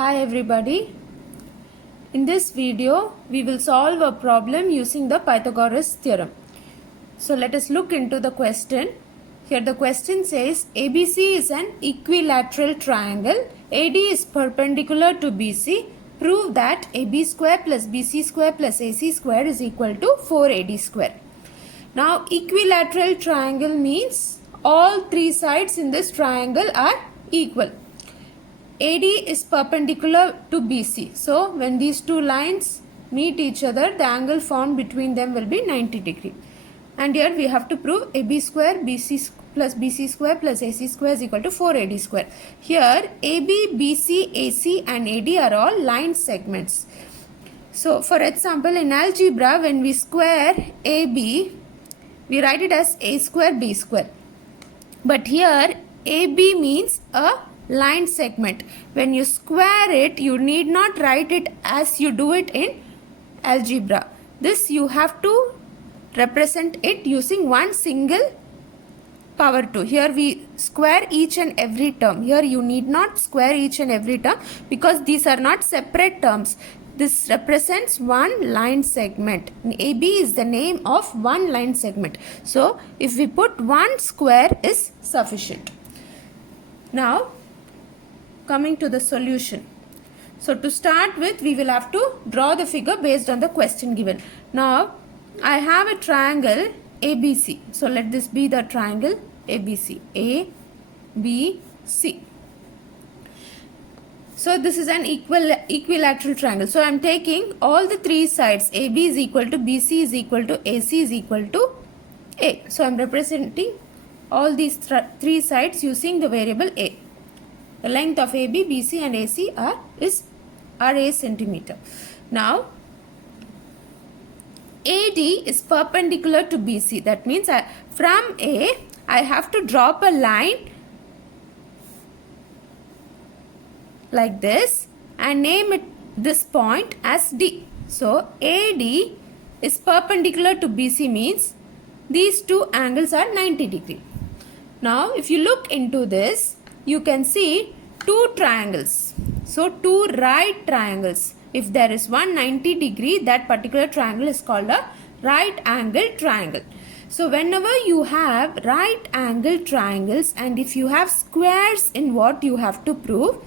Hi everybody. In this video, we will solve a problem using the Pythagoras theorem. So let us look into the question. Here the question says ABC is an equilateral triangle. AD is perpendicular to BC. Prove that AB square plus BC square plus AC square is equal to 4AD square. Now equilateral triangle means all three sides in this triangle are equal. AD is perpendicular to BC. So when these two lines meet each other, the angle formed between them will be 90 degree. And here we have to prove AB square BC plus BC square plus AC square is equal to 4AD square. Here AB, BC, AC and AD are all line segments. So for example, in algebra, when we square AB, we write it as A square B square. But here AB means a line segment. When you square it, you need not write it as you do it in algebra. This you have to represent it using one single power 2. Here we square each and every term. Here you need not square each and every term because these are not separate terms. This represents one line segment. AB is the name of one line segment. So if we put one square is sufficient. Now coming to the solution. So to start with, we will have to draw the figure based on the question given. Now I have a triangle ABC. So let this be the triangle ABC. ABC. So this is an equilateral triangle. So I am taking all the three sides. AB is equal to BC is equal to AC is equal to A. So I am representing all these three sides using the variable A. The length of AB, BC and AC are A centimeter. Now AD is perpendicular to BC. That means from A, I have to drop a line like this and name it this point as D. So AD is perpendicular to BC means these two angles are 90 degree. Now if you look into this, you can see two triangles. So two right triangles. If there is one 90 degree, that particular triangle is called a right angle triangle. So whenever you have right angle triangles and if you have squares in what you have to prove,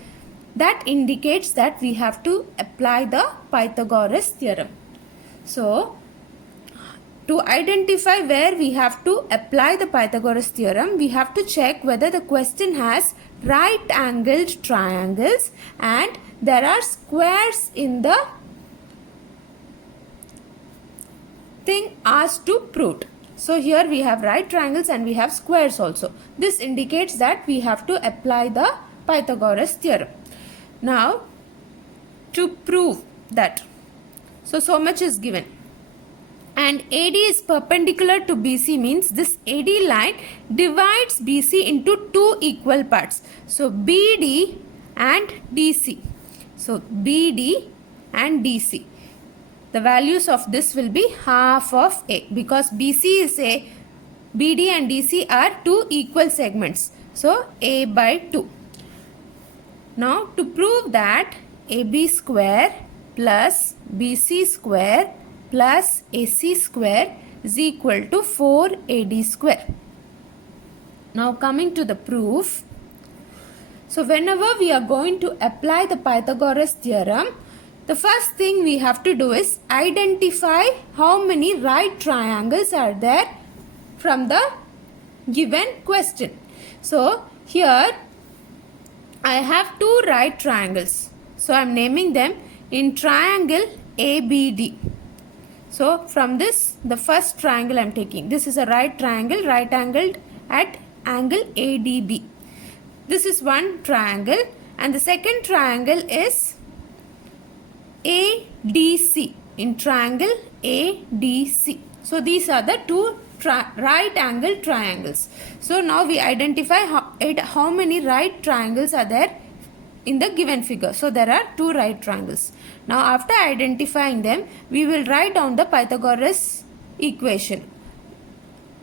that indicates that we have to apply the Pythagoras theorem. So to identify where we have to apply the Pythagoras theorem, we have to check whether the question has right angled triangles and there are squares in the thing asked to prove. So here we have right triangles and we have squares also. This indicates that we have to apply the Pythagoras theorem. Now to prove that, so much is given. And AD is perpendicular to BC means this AD line divides BC into two equal parts. So BD and DC. So BD and DC. The values of this will be half of A because BC is A, BD and DC are two equal segments. So A by 2. Now to prove that AB square plus BC square plus AC square is equal to 4AD square. Now coming to the proof. So whenever we are going to apply the Pythagoras theorem, the first thing we have to do is identify how many right triangles are there from the given question. So here I have two right triangles. So I am naming them in triangle ABD. So from this, the first triangle I am taking. This is a right triangle, right angled at angle ADB. This is one triangle and the second triangle is ADC in triangle ADC. So these are the two right angle triangles. So now we identify how many right triangles are there in the given figure. So there are two right triangles. Now after identifying them, we will write down the Pythagoras equation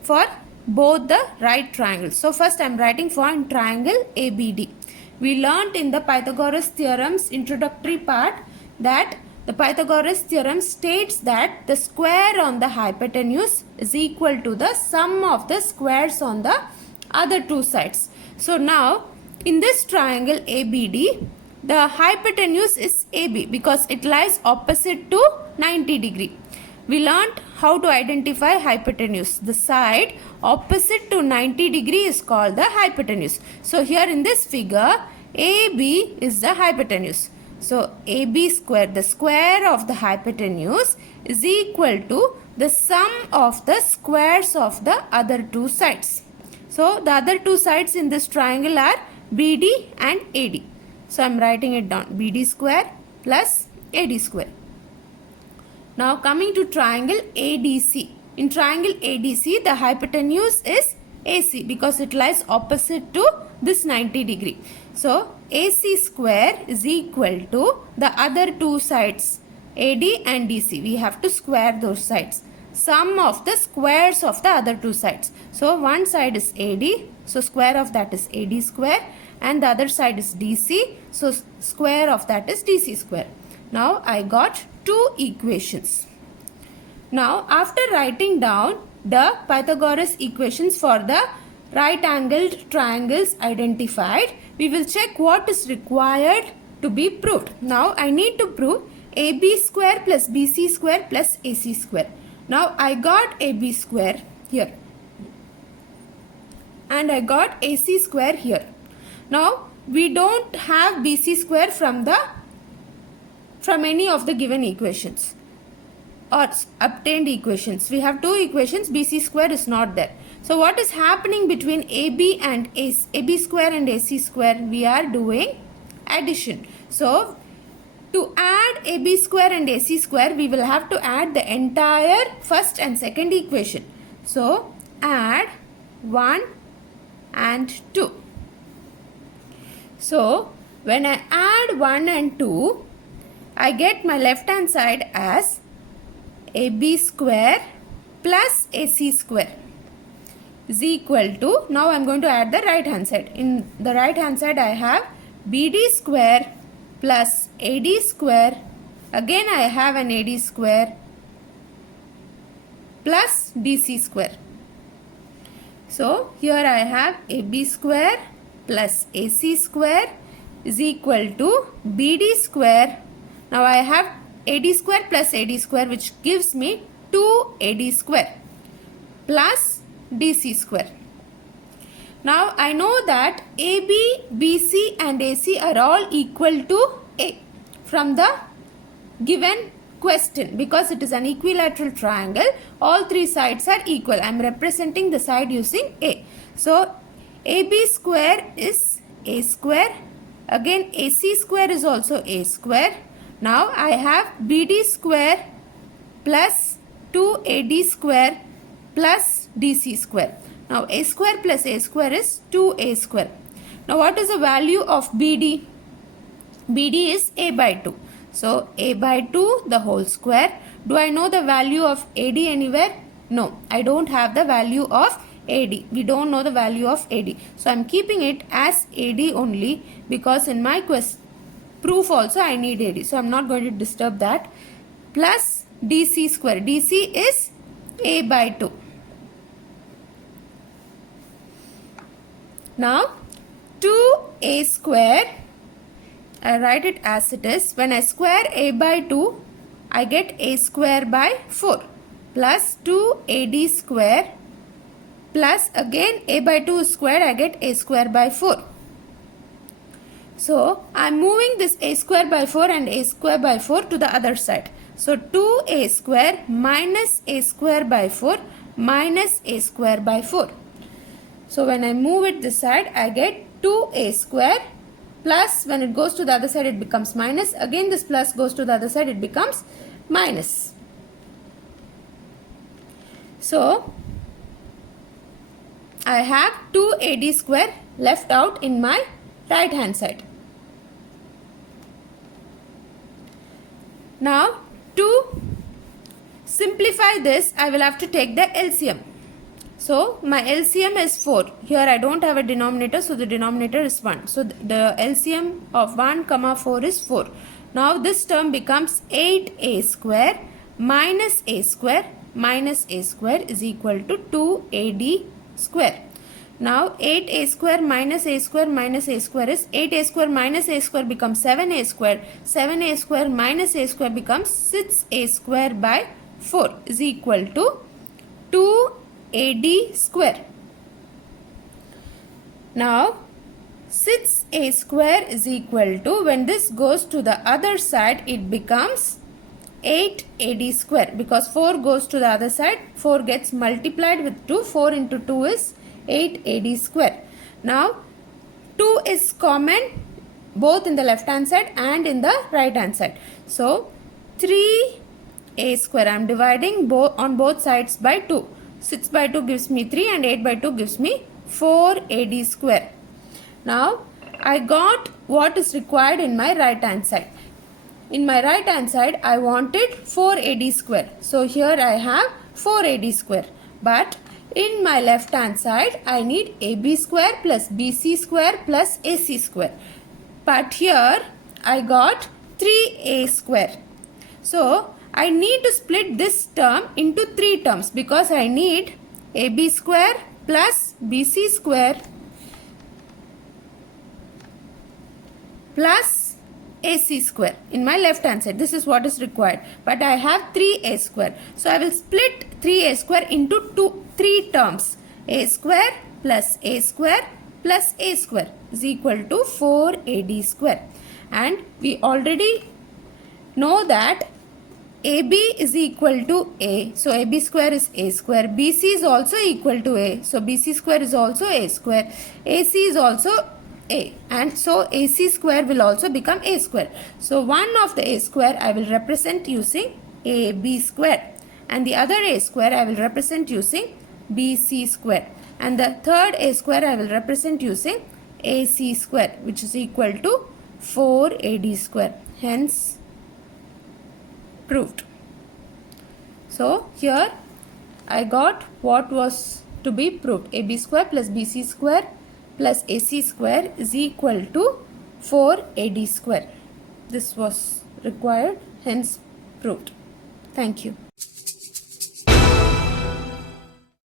for both the right triangles. So first I am writing for triangle ABD. we learnt in the Pythagoras theorem's introductory part that the Pythagoras theorem states that the square on the hypotenuse is equal to the sum of the squares on the other two sides. So now in this triangle ABD, the hypotenuse is AB because it lies opposite to 90 degree. We learnt how to identify hypotenuse. The side opposite to 90 degree is called the hypotenuse. So here in this figure, AB is the hypotenuse. So AB square, the square of the hypotenuse, is equal to the sum of the squares of the other two sides. So the other two sides in this triangle are BD and AD. So I am writing it down, BD square plus AD square. Now coming to triangle ADC. In triangle ADC, the hypotenuse is AC because it lies opposite to this 90 degree. So AC square is equal to the other two sides AD and DC. We have to square those sides. Sum of the squares of the other two sides. So one side is AD, so square of that is AD square, and the other side is DC, so square of that is DC square. Now I got two equations. Now after writing down the Pythagoras equations for the right-angled triangles identified, we will check what is required to be proved. Now I need to prove AB square plus BC square plus AC square. Now I got AB square here and I got AC square here. Now we don't have BC square from any of the given equations or obtained equations. We have two equations, BC square is not there. So what is happening between AB and AB square and AC square? We are doing addition. So to add AB square and AC square, we will have to add the entire first and second equation. So add 1 and 2. So when I add 1 and 2, I get my left hand side as AB square plus AC square is equal to, now I am going to add the right hand side. In the right hand side I have BD square plus AD square, again I have an AD square plus DC square. So here I have AB square plus AC square is equal to BD square. Now I have AD square plus AD square, which gives me 2AD square plus DC square. Now I know that AB, BC and AC are all equal to A from the given question, because it is an equilateral triangle. All three sides are equal. I am representing the side using A. So AB square is A square. Again AC square is also A square. Now I have BD square plus 2AD square plus DC square. Now A square plus A square is 2A square. Now what is the value of BD? BD is A by 2. So A by 2 the whole square. Do I know the value of AD anywhere? No, I don't have the value of AD. We don't know the value of AD. So I am keeping it as AD only, because in my proof also I need AD. So I am not going to disturb that. Plus DC square. DC is A by 2. Now 2A square, I write it as it is. When I square A by 2, I get A square by 4 plus 2AD square plus again A by 2 square, I get A square by 4. So I am moving this A square by 4 and A square by 4 to the other side. So 2A square minus A square by 4 minus A square by 4. So when I move it this side, I get 2A square plus, when it goes to the other side it becomes minus. Again this plus goes to the other side, it becomes minus. So I have 2AD square left out in my right hand side. Now to simplify this, I will have to take the LCM. So my LCM is 4. Here I don't have a denominator, so the denominator is 1. So the LCM of 1 comma 4 is 4. Now this term becomes 8a square minus a square is equal to 2ad square. Now 8a square minus a square is 8a square minus a square becomes 7a square. 7a square minus a square becomes 6a square by 4 is equal to 2ad square. Now 6a square is equal to, when this goes to the other side, it becomes 8ad square, because 4 goes to the other side, 4 gets multiplied with 2, 4 into 2 is 8ad square. Now 2 is common both in the left hand side and in the right hand side. So 3a square, I am dividing on both sides by 2. 6 by 2 gives me 3 and 8 by 2 gives me 4ad square. Now I got what is required in my right hand side. In my right hand side I wanted 4ad square. So here I have 4ad square. But in my left hand side I need ab square plus bc square plus ac square. But here I got 3a square. So I need to split this term into 3 terms, because I need ab square plus bc square plus ac square in my left hand side. This is what is required. But I have 3a square. So I will split 3a square into 3 terms. A square plus a square plus a square is equal to 4ad square. And we already know that AB is equal to A. So AB square is A square. BC is also equal to A. So BC square is also A square. AC is also A. And so AC square will also become A square. So one of the A square I will represent using AB square. And the other A square I will represent using BC square. And the third A square I will represent using AC square, which is equal to 4AD square. Hence proved. So here I got what was to be proved. AB square plus BC square plus AC square is equal to 4AD square. This was required, hence proved. Thank you.